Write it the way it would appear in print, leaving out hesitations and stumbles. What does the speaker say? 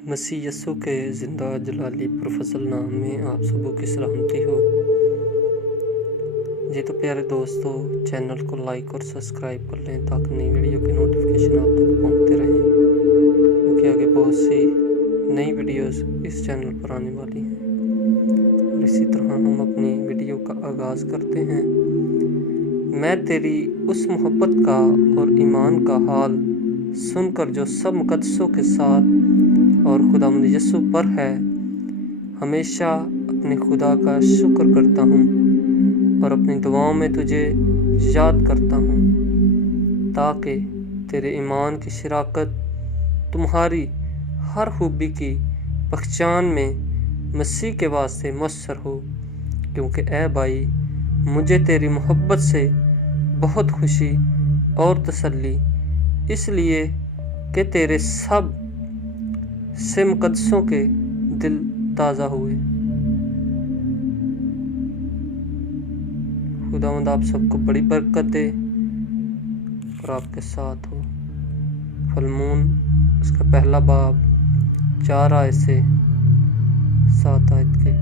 मसीह यस्सु के ज़िंदा जलाली पुरफज़ल नाम में आप सबों की सलामती हो। जी तो प्यारे दोस्तों, चैनल को लाइक और सब्सक्राइब कर लें ताकि नई वीडियो की नोटिफिकेशन आप तक पहुंचते रहें, क्योंकि आगे बहुत सी नई वीडियोस इस चैनल पर आने वाली हैं। और इसी तरह हम अपनी वीडियो का आगाज़ करते हैं। मैं तेरी उस मोहब्बत का और ईमान का हाल सुनकर जो सब मुकद्दसों के साथ और खुदावंद यस्सु पर है, हमेशा अपने खुदा का शुक्र करता हूँ और अपनी दुआओं में तुझे याद करता हूँ, ताकि तेरे ईमान की शराकत तुम्हारी हर खूबी की पहचान में मसीह के वास्ते मुयस्सर हो। क्योंकि ए भाई, मुझे तेरी मोहब्बत से बहुत खुशी और तसल्ली इसलिए कि तेरे सब से मुकद्दसों के दिल ताज़ा हुए। खुदावंद आप सबको बड़ी बरकत दे और आपके साथ हो। फलमून उसका पहला बाब 4 आयत से 7 आयत के।